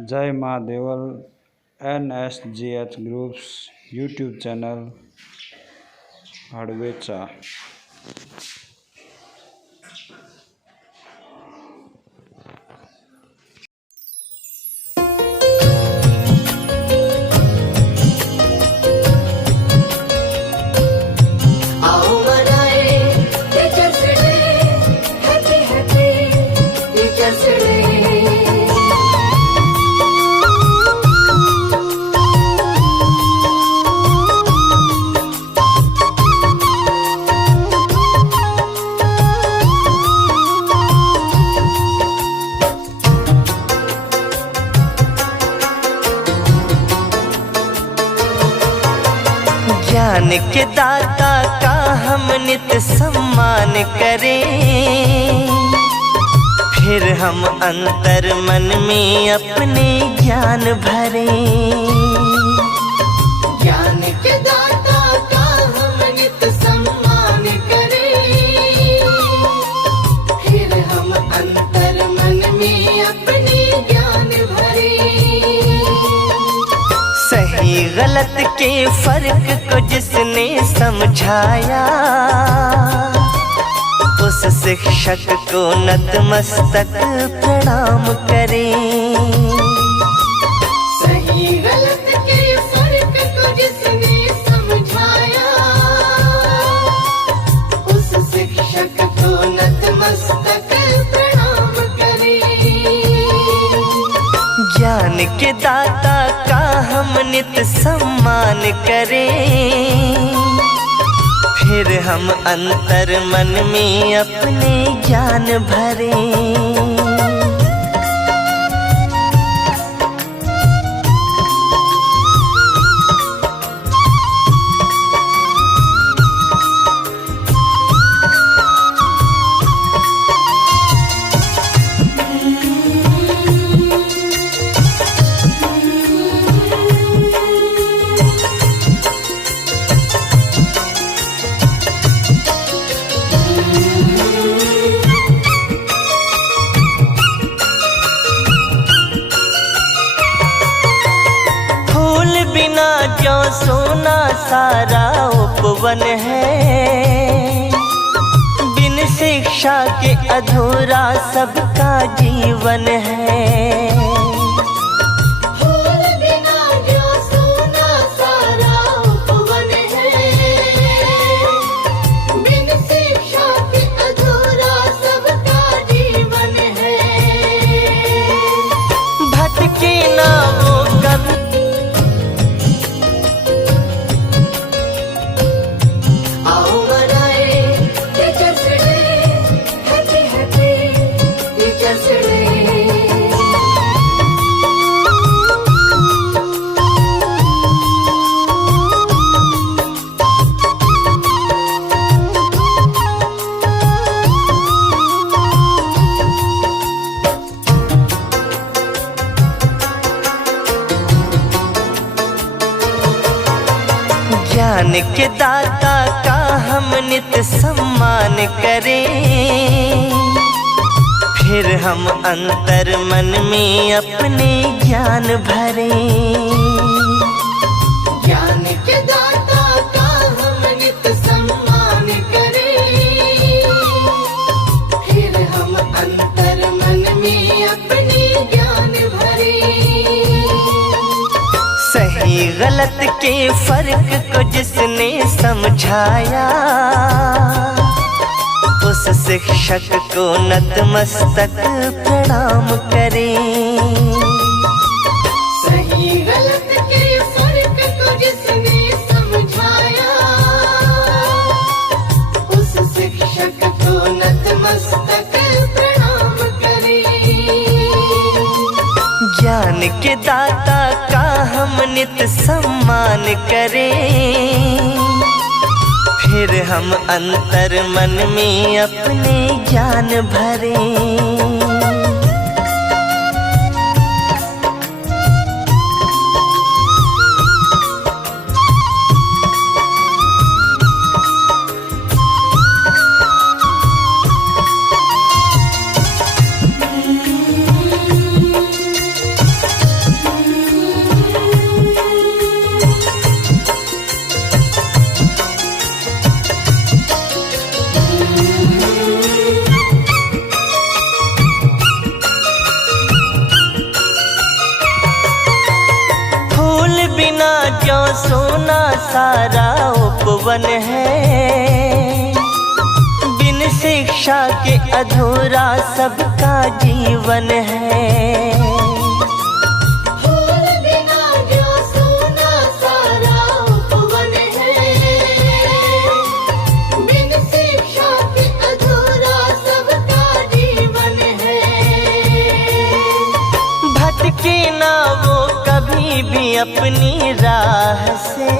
जय माँ देवल NSGH groups YouTube channel हड़वेचा। ज्ञान के दाता का हम नित सम्मान करें, फिर हम अंतर मन में अपने ज्ञान भरें। ज्ञान के दाता का हम नित सम्मान करें, फिर हम अंतर मन में अपने ज्ञान भरें। सही गलत के फर्क को जिसने समझाया, उस शिक्षक को नतमस्तक प्रणाम करें। सही गलत के फर्क को जिसने समझाया, उस शिक्षक को नतमस्तक प्रणाम करें। ज्ञान के दाता का हम नित सम्मान करें, फिर हम अंतर मन में अपने ज्ञान भरें। बिना जो सोना सारा उपवन है, बिन शिक्षा के अधूरा सबका जीवन है। फूल बिना जो सोना सारा उपवन है, बिन शिक्षा के अधूरा सबका जीवन है। भटके ना वो कभी ज्ञान के दाता का हम नित सम्मान करें, फिर हम अंतर मन में अपने ज्ञान भरें। ज्ञान के दाता का हम नित सम्मान करें, फिर हम अंतर मन में अपने ज्ञान भरें। सही गलत के फर्क को जिसने समझाया, उस शिक्षक को नतमस्तक प्रणाम करें। सही गलत के फर्क को जिसने समझाया, उस शिक्षक को नतमस्तक प्रणाम करें। ज्ञान के दाता का हम नित सम्मान करें, फिर हम अंतर मन में अपने ज्ञान भरें। जो सोना सारा उपवन है। बिन शिक्षा के अधूरा सबका जीवन है। फूल बिना जो सोना सारा उपवन है। बिन शिक्षा के अधूरा सबका जीवन है। भटके ना वो कभी भी अपनी राह से,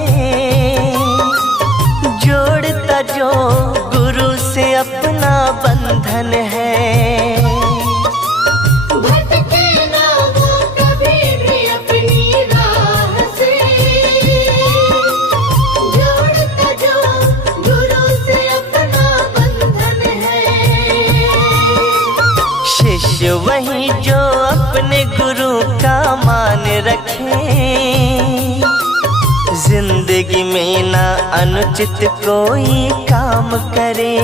जोड़ता जो गुरु से अपना बंधन है। भटके ना वो कभी भी अपनी राह से, जोड़ता जो गुरु से अपना बंधन है। शिष्य वही जो अपने गुरु का मान रखे, जिंदगी में ना अनुचित कोई काम करे।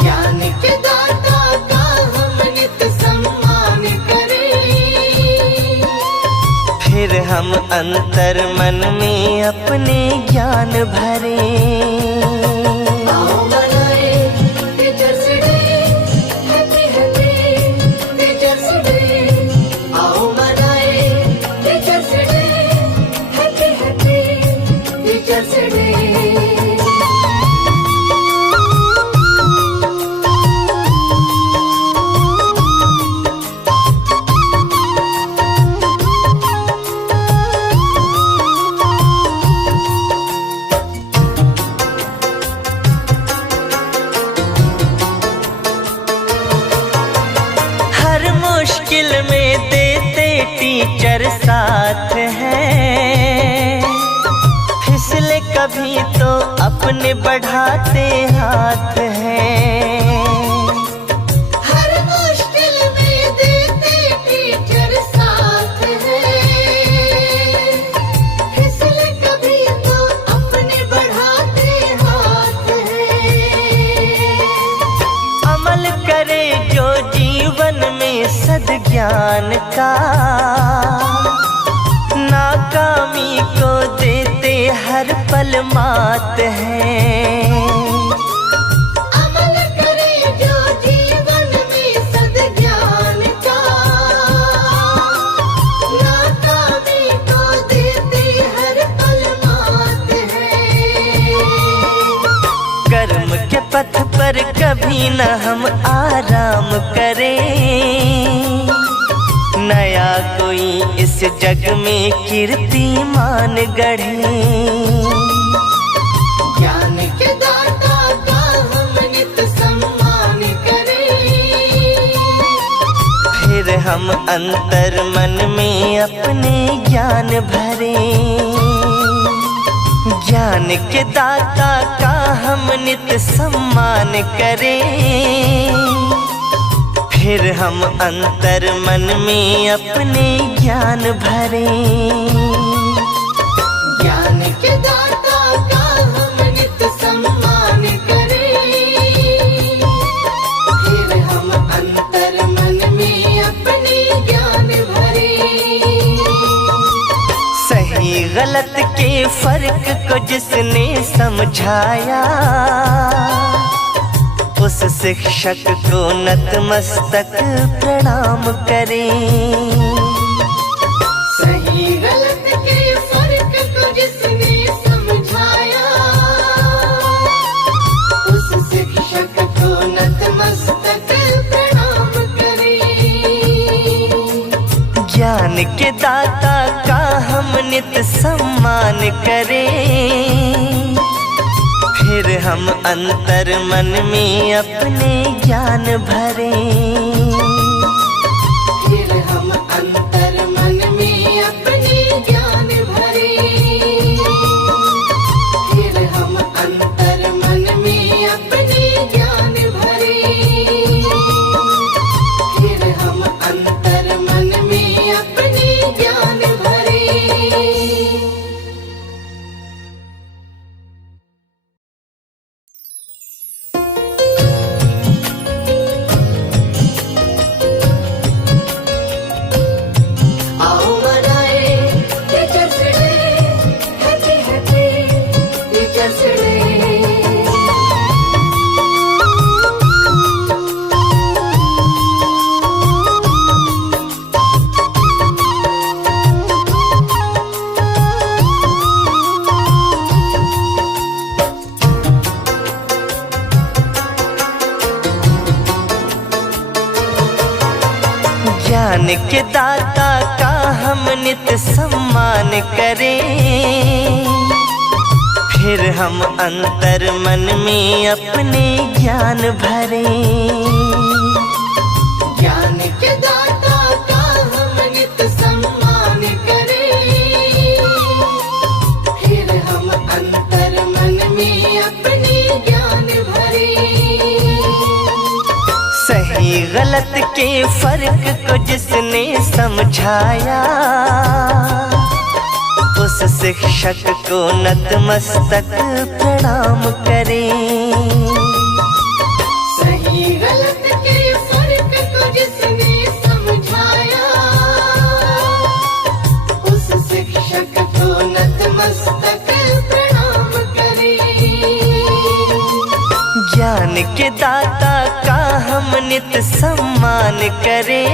ज्ञान के दाता का हम नित सम्मान करें। फिर हम अंतर मन में अपने ज्ञान भरें। आओ मनाए teachers day, happy happy teachers day. आओ मनाए teachers day, happy happy teachers day. हर मुश्किल में देते टीचर साथ हैं। फिसले कभी तो अपने बढ़ाते हाथ हैं। हर मुश्किल में देते टीचर साथ हैं। फिसले कभी तो अपने बढ़ाते हाथ हैं। अमल करे जो जीवन में सद्ज्ञान का, नाकामी को देते हर पल मात हैं। अमल करे जो जीवन में सद्ज्ञान का, नाकामी को देते हर पल मात है। कर्म के पथ पर कभी न हम आराम करें। नया कोई इस जग में कीर्तिमान गढ़े। ज्ञान के दाता का हम नित सम्मान करें। फिर हम अंतर मन में अपने ज्ञान भरें। ज्ञान के दाता का हम नित सम्मान करें। फिर हम अंतर मन में अपने ज्ञान भरें। ज्ञान के दाता का हम नित सम्मान करें। फिर हम अंतर मन में अपने ज्ञान भरें। सही गलत के फर्क को जिसने समझाया, उस शिक्षक को नतमस्तक प्रणाम करें। सही गलत के फर्क को जिसने समझाया, उस शिक्षक को नतमस्तक प्रणाम करें। ज्ञान के दाता का हम नित सम्मान करें। फिर हम अंतर मन में अपने ज्ञान भरें। फिर हम अंतर मन में अपने ज्ञान भरें। फिर हम अंतर मन में अपने ज्ञान भरें। फिर हम अंतर मन में अपने ज्ञान भरें। के दाता का हम नित सम्मान करें, फिर हम अंतर मन में अपने ज्ञान भरें। ज्ञान के दाता का हम नित सम्मान करें, फिर हम अंतर मन में अपने ज्ञान भरें। सही गलत के फर्क को जिसने समझाया, उस शिक्षक को नतमस्तक प्रणाम करें। सही गलत के फर्क को जिसने समझाया, उस शिक्षक को नतमस्तक प्रणाम करें। ज्ञान के दाता का हम नित सम्मान करें,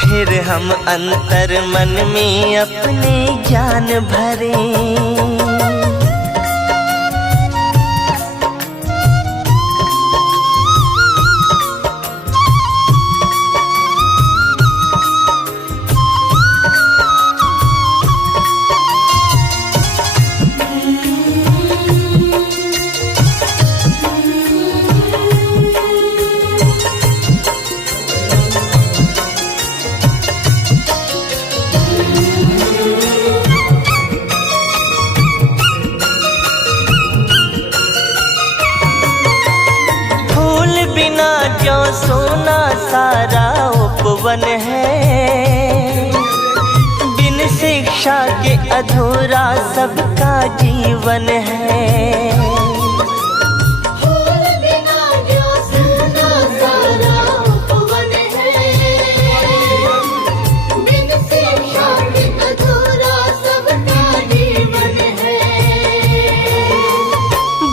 फिर हम अंतर मन में अपने ज्ञान भरें। जो सोना सारा उपवन है, बिन शिक्षा के अधूरा सबका जीवन है। फूल बिना जो सोना सारा उपवन है, बिन शिक्षा के अधूरा सबका जीवन है।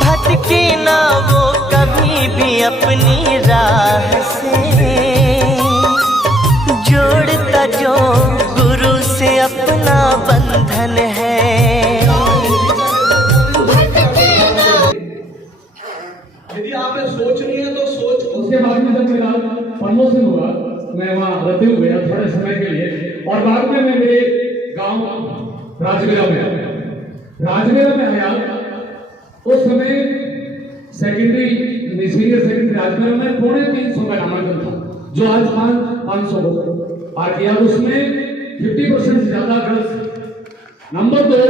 भटके ना वो कभी भी अपनी राह से, जोड़ता जो गुरु से अपना बंधन है। यदि आपने सोचनी है तो सोच। उसके बाद में जब मेरा प्रमोशन हुआ, मैं वहाँ रद्द हो गया थोड़े समय के लिए, और बाद में मैं मेरे गांव राजगीरा में आया। उस समय सेकेंडरी सीनियर सेकेंडरी राजगीरा में 350 का नामांकन था, जो आज 500 आ गया। उसमें 50% से ज्यादा गर्ल्स। नंबर 2,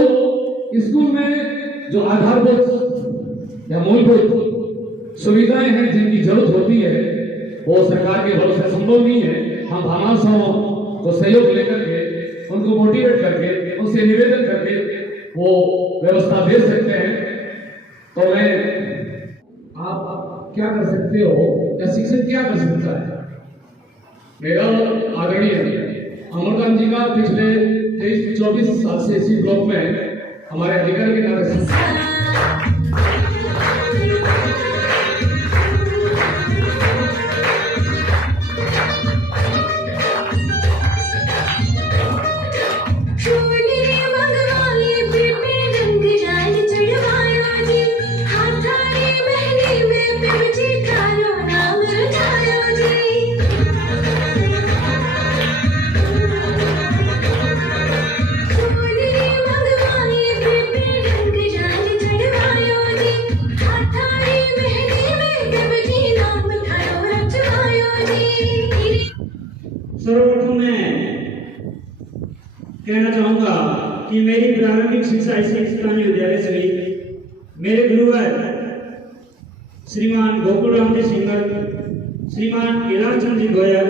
स्कूल में जो आधारभूत या मूलभूत सुविधाएं हैं जिनकी जरूरत होती है, वो सरकार के भरोसे संभव नहीं है। हम भामाशाहों को सहयोग लेकर के, उनको मोटिवेट करके, उनसे निवेदन करके वो व्यवस्था दे सकते हैं। तो मैं, आप क्या कर सकते हो या शिक्षक क्या कर सकता है? मेरा आदरणीय अमरकांत जी का पिछले 23-24 साल से इसी ब्लॉक में हमारे अधिकारी के नाते सर्वप्रथम मैं कहना चाहूंगा कि मेरी प्रारंभिक शिक्षा इसी स्थानीय विद्यालय से हुई। मेरे गुरुवर श्रीमान गोकुल राम जी सिंगर, श्रीमान कैलाश चंद्र जी गोयल,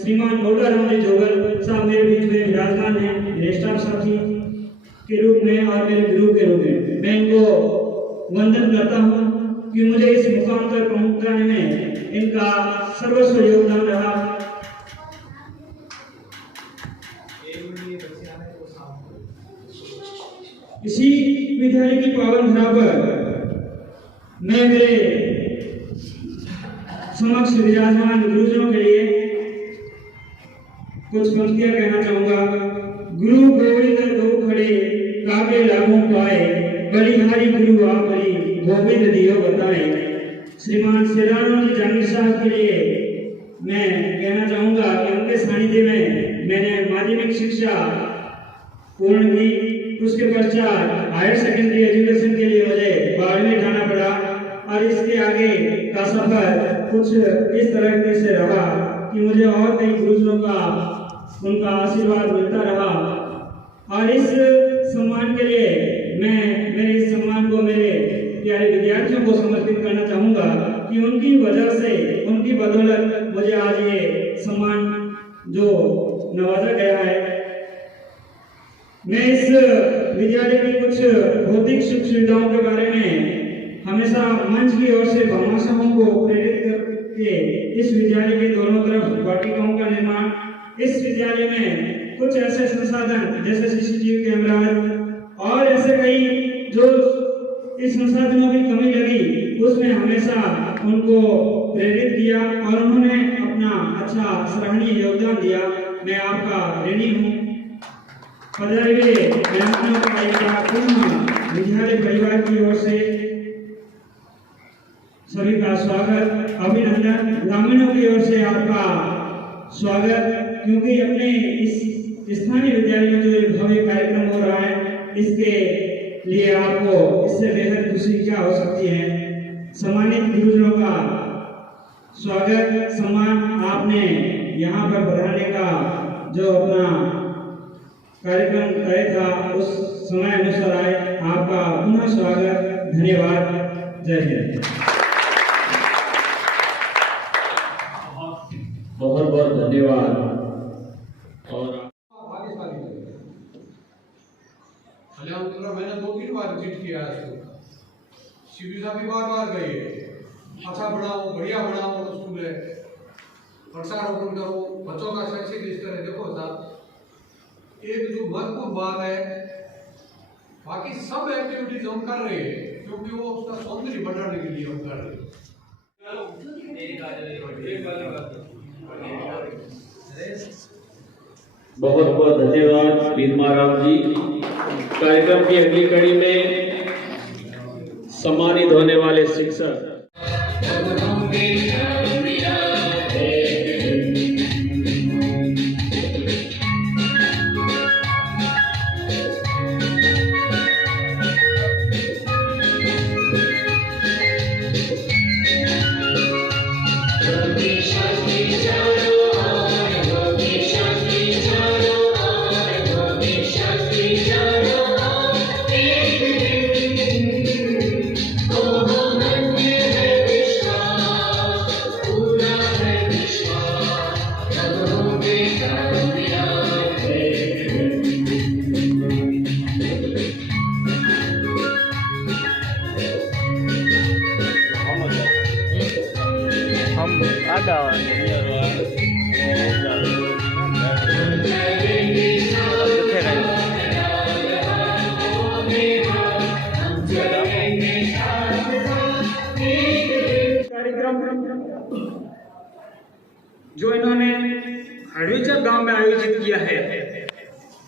श्रीमान मोटा राम जी जोगल साहब मेरे बीच में विराजमान हैं, मेरे स्टाफ साथी के रूप में और मेरे गुरु के रूप में। मैं इनको वंदन करता हूँ कि मुझे इस मुकाम तक पहुंचाने में इनका सर्वस्व योगदान रहा। इसी विद्यालय की पावन धरा पर मैं मेरे समक्ष विराजमान गुरुजनों के लिए कुछ पंक्तियां कहना चाहूंगा। गुरु गोविंद दो खड़े काके लागू पाए, बलिहारी गुरु आपरी गोविंद दियो बताए। श्रीमान श्रीराम जी जानी साहब के लिए मैं कहना चाहूँगा कि उनके सानिध्य में मैंने माध्यमिक शिक्षा पूर्ण की। उसके पश्चात हायर सेकेंडरी एजुकेशन के लिए मुझे बाड़मेर जाना पड़ा और इसके आगे का सफर कुछ इस तरह से रहा कि मुझे और कई गुरुजनों का उनका आशीर्वाद मिलता रहा और इस सम्मान के लिए मैं मेरे इस सम्मान को मेरे प्यारे विद्यार्थियों को समर्पित करना चाहूँगा कि उनकी वजह से, उनकी बदौलत मुझे आज ये सम्मान जो नवाजा गया है। मैं इस विद्यालय की कुछ भौतिक सुख सुविधाओं के बारे में हमेशा मंच की ओर से भामाशाहों को प्रेरित करके इस विद्यालय के दोनों तरफ वाटिकाओं का निर्माण, इस विद्यालय में कुछ ऐसे संसाधन जैसे सीसीटीवी कैमरा और ऐसे कई जो इस संसाधनों की कमी लगी उसमें हमेशा उनको प्रेरित किया और उन्होंने अपना अच्छा सराहनीय योगदान दिया। मैं आपका ऋणी हूँ। पधारे मेहमानों का एक बार पुनः विद्यालय परिवार की ओर से सभी का स्वागत, अभिनंदन। ग्रामीणों की ओर से आपका स्वागत, क्योंकि अपने इस स्थानीय विद्यालय में जो एक भव्य कार्यक्रम हो रहा है इसके लिए आपको इससे बेहद खुशी क्या हो सकती है। सम्मानित गुरुजनों का स्वागत, सम्मान। आपने यहाँ पर बढ़ाने का जो अपना कार्यक्रम तय था उस समय अनुसार आए, आपका पुनः स्वागत। धन्यवाद। जय हिंद। बहुत बहुत धन्यवाद। और अलहमदुलिल्लाह मैंने 2-3 बार विजिट किया है स्कूल का। शिविर भी बार गए, अच्छा बनाओ, बढ़िया बनाओ स्कूल है, प्रसार रोपण करो, बच्चों का शैक्षिक स्तर है। देखो साहब, एक जो महत्वपूर्ण बात है, बाकी सब एक्टिविटीज हम कर रहे हैं क्योंकि वो उसका सौंदर्य बढ़ाने के लिए हम कर रहे हैं। बहुत बहुत धन्यवाद बीरमा राम जी। कार्यक्रम की अगली कड़ी में सम्मानित होने वाले शिक्षक जो इन्होंने हड़विचा गांव में आयोजित किया है,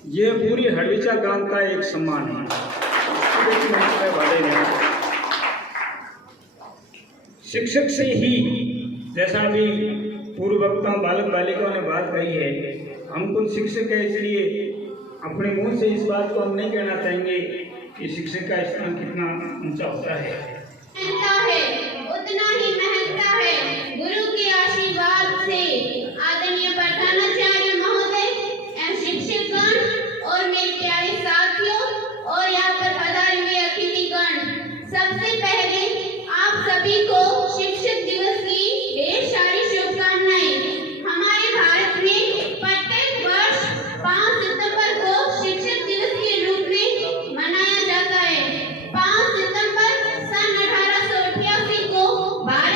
ये पूरी हड़विचा गांव का एक सम्मान है। शिक्षक से ही, जैसा भी पूर्व वक्ता बालक बालिकाओं ने बात कही है, हम कुछ शिक्षक है इसलिए अपने मुंह से इस बात को हम नहीं कहना चाहेंगे कि शिक्षक का स्थान कितना ऊंचा होता है। उतना ही महत्ता है। गुरु के आशीर्वाद से आदरणीय प्रधानाचार्य महोदय एवं शिक्षकगण और मेरे प्यारे साथियों और यहाँ पर पधारे हुए अतिथिगण, सबसे पहले आप सभी को शिक्षक दिवस की ढेर सारी शुभकामनाएं। हमारे भारत में प्रत्येक वर्ष 5 सितंबर को शिक्षक दिवस के रूप में मनाया जाता है। 5 सितंबर सन 1888 को भारत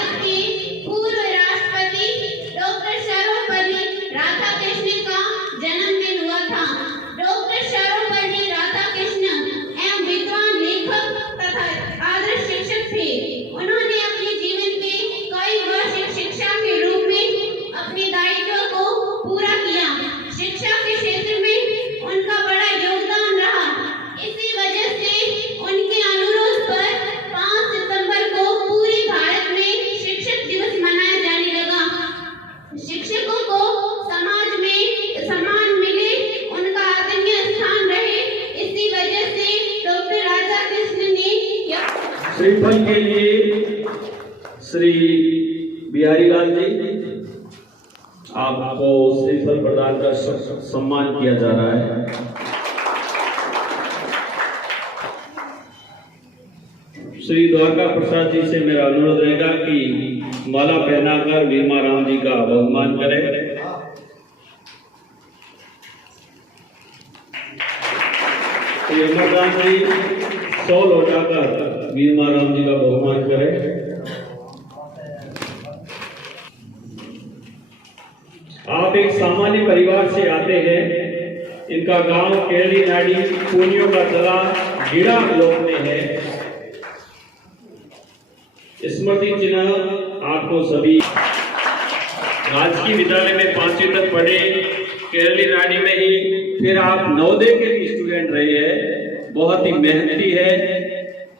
श्रीफल के लिए श्री बिहारी लाल जी आपको श्रीफल प्रदान कर सम्मान किया जा रहा है। श्री द्वारका प्रसाद जी से मेरा अनुरोध रहेगा कि माला पहनाकर वीरमा राम जी का बहुमान करें। श्री अमरदास जी 100 लौटाकर वीरमा राम जी का बहुमान करें। आप एक सामान्य परिवार से आते हैं। इनका गांव केरली नाडी पूनियों का तला गिरा ब्लॉक में है। स्मृति चिन्ह आपको सभी राजकीय विद्यालय में 5वीं तक पढ़े, केरली नाडी में ही, फिर आप नवोदय के भी स्टूडेंट रहे हैं। बहुत ही मेहनती है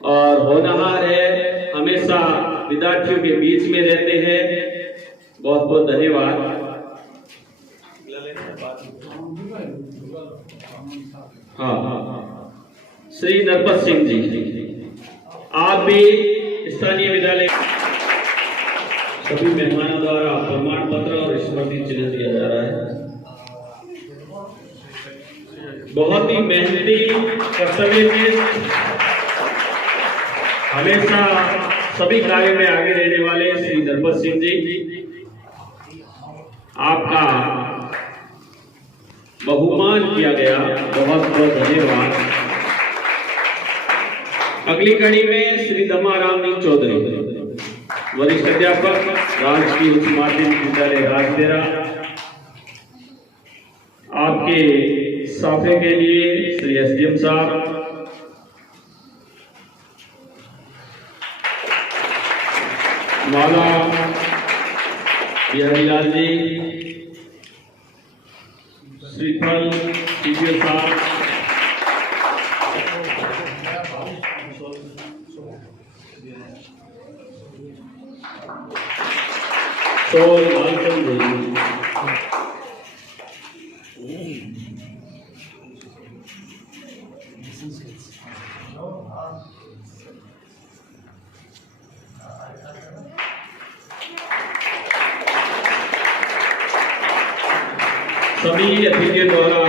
और होनहार है, हमेशा विद्यार्थियों के बीच में रहते हैं। बहुत बहुत धन्यवाद। हाँ, श्री नरपत सिंह जी, आप भी स्थानीय विद्यालय सभी मेहमानों द्वारा प्रमाण पत्र और स्मृति चिन्ह दिया जा रहा है। बहुत ही मेहनती, कर्तव्यनिष्ठ, हमेशा सभी कार्य में आगे रहने वाले श्री नरपत सिंह जी, आपका बहुमान किया गया। बहुत बहुत धन्यवाद। अगली कड़ी में श्री दमाराम जी चौधरी, वरिष्ठ अध्यापक, राजकीय उच्च माध्यमिक विद्यालय राजदेरा, आपके साफे के लिए श्री एसडीएम साहब, माला बिहारी लाल जी, श्रीफल सीपीओ साहब, सभी अतिथियों द्वारा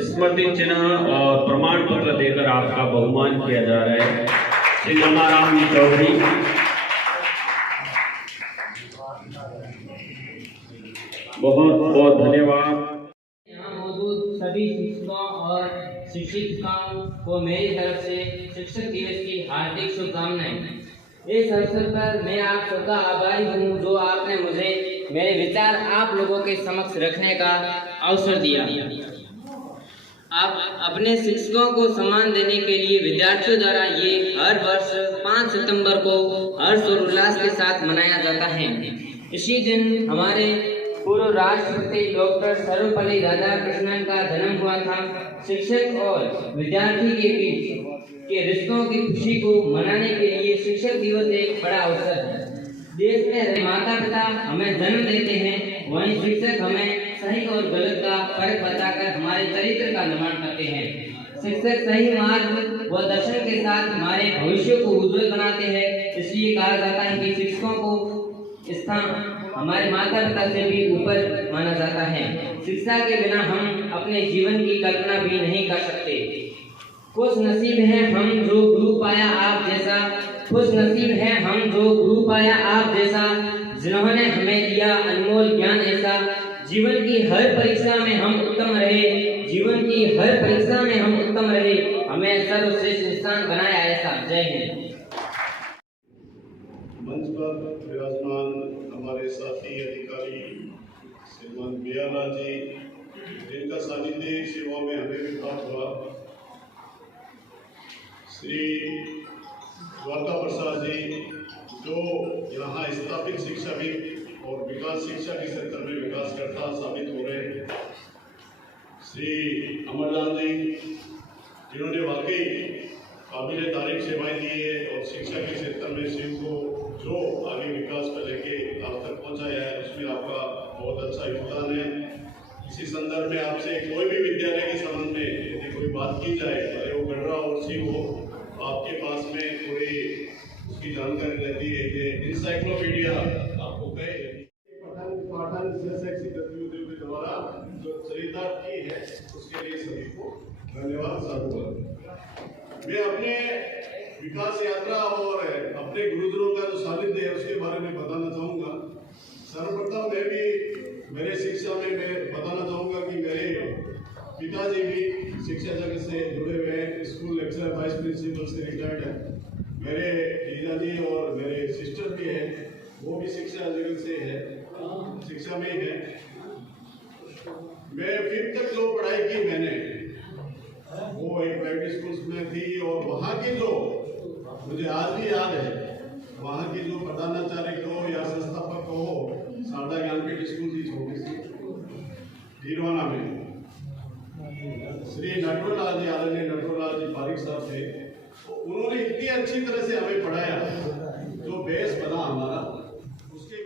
स्मृति चिन्ह और प्रमाण पत्र देकर आपका बहुमान किया जा रहा है। श्री दमाराम जी चौधरी, बहुत बहुत धन्यवाद। यहाँ मौजूद सभी शिक्षकों और शिक्षिकाओं को मेरी तरफ से शिक्षक दिवस की हार्दिक शुभकामनाएं। इस अवसर पर मैं आप सबका आभारी हूँ जो आपने मुझे मेरे विचार आप लोगों के समक्ष रखने का अवसर दिया। आप अपने शिक्षकों को सम्मान देने के लिए विद्यार्थियों द्वारा ये हर वर्ष 5 सितंबर को हर्ष और उल्लास के साथ मनाया जाता है। इसी दिन हमारे पूर्व राष्ट्रपति डॉक्टर सर्वपल्ली राधाकृष्णन का जन्म हुआ था। शिक्षक और विद्यार्थी के बीच के रिश्तों की खुशी को मनाने के लिए शिक्षक दिवस एक बड़ा अवसर है। देश में माता पिता हमें जन्म देते हैं, वहीं शिक्षक हमें सही और गलत का फर्क बताकर हमारे चरित्र का निर्माण करते हैं। शिक्षक सही मार्ग व दर्शन के साथ हमारे भविष्य को उज्जवल बनाते हैं। इसलिए कहा जाता है कि शिक्षकों को स्थान हमारे माता पिता से भी ऊपर माना जाता है। शिक्षा के बिना हम अपने जीवन की कल्पना भी नहीं कर सकते। खुश नसीब है हम जो गुरु पाया आप जैसा, खुश नसीब है हम जो गुरु पाया आप जैसा, जिन्होंने हमें दिया अनमोल ज्ञान ऐसा। जीवन की हर परीक्षा में हम उत्तम रहे, जीवन की हर परीक्षा में हम उत्तम रहे, हमें सर्वश्रेष्ठ इंसान बनाया ऐसा। जय हिंद। मंच पर विराजमान हमारे साथी अधिकारी श्रीमान बियाला जी, जिनका सानिध्य सेवा में हमें भी प्राप्त हुआ, श्री द्वारका प्रसाद जी जो यहाँ स्थापित शिक्षाविद और विकास शिक्षा के क्षेत्र में विकासकर्ता साबित हो रहे हैं, श्री अमरलाल जी जिन्होंने वाकई काबिल तारीफ सेवाएं दी है और शिक्षा के क्षेत्र में शिव को जो आगे विकास पर लेके आप तक पहुंचाया है उसमें आपका बहुत अच्छा योगदान है। इसी संदर्भ में आपसे कोई भी विद्यालय के संबंध में यदि कोई बात की जाए, चाहे वो गढ़रा और शिव हो, आपके पास में थोड़ी उसकी जानकारी रहती है कि इंसाइक्लोपीडिया आपको कहे पाठन से शैक्षिक गतिविधियों के द्वारा जो चरितार्थ की है उसके लिए सभी को धन्यवाद साधुवाद। मैं अपने विकास यात्रा और अपने गुरुजनों का जो सानिध्य है उसके बारे में बताना चाहूँगा। सर्वप्रथम मैं भी मेरे शिक्षा में मैं बताना चाहूँगा कि मेरे पिताजी भी शिक्षा जगत से जुड़े हुए हैं, स्कूल लेक्चरर वाइस प्रिंसिपल से रिटायर्ड है। मेरे जीजाजी और मेरे सिस्टर भी है, वो भी शिक्षा जगत से है, शिक्षा में ही है। मैं 5th तक जो पढ़ाई की मैंने वो एक प्राइवेट स्कूल में थी और वहाँ की जो मुझे आज भी याद है, वहाँ की जो प्रधानाचार्य कहो या संस्थापक कहो, शारदा ज्ञानपीठ स्कूल थी छोटी सी धीरवाना में, श्री नटवरलाल जी, आदरणीय नटवरलाल जी पारिक साहब थे। तो उन्होंने इतनी अच्छी तरह से हमें पढ़ाया, जो बेस बना हमारा उसके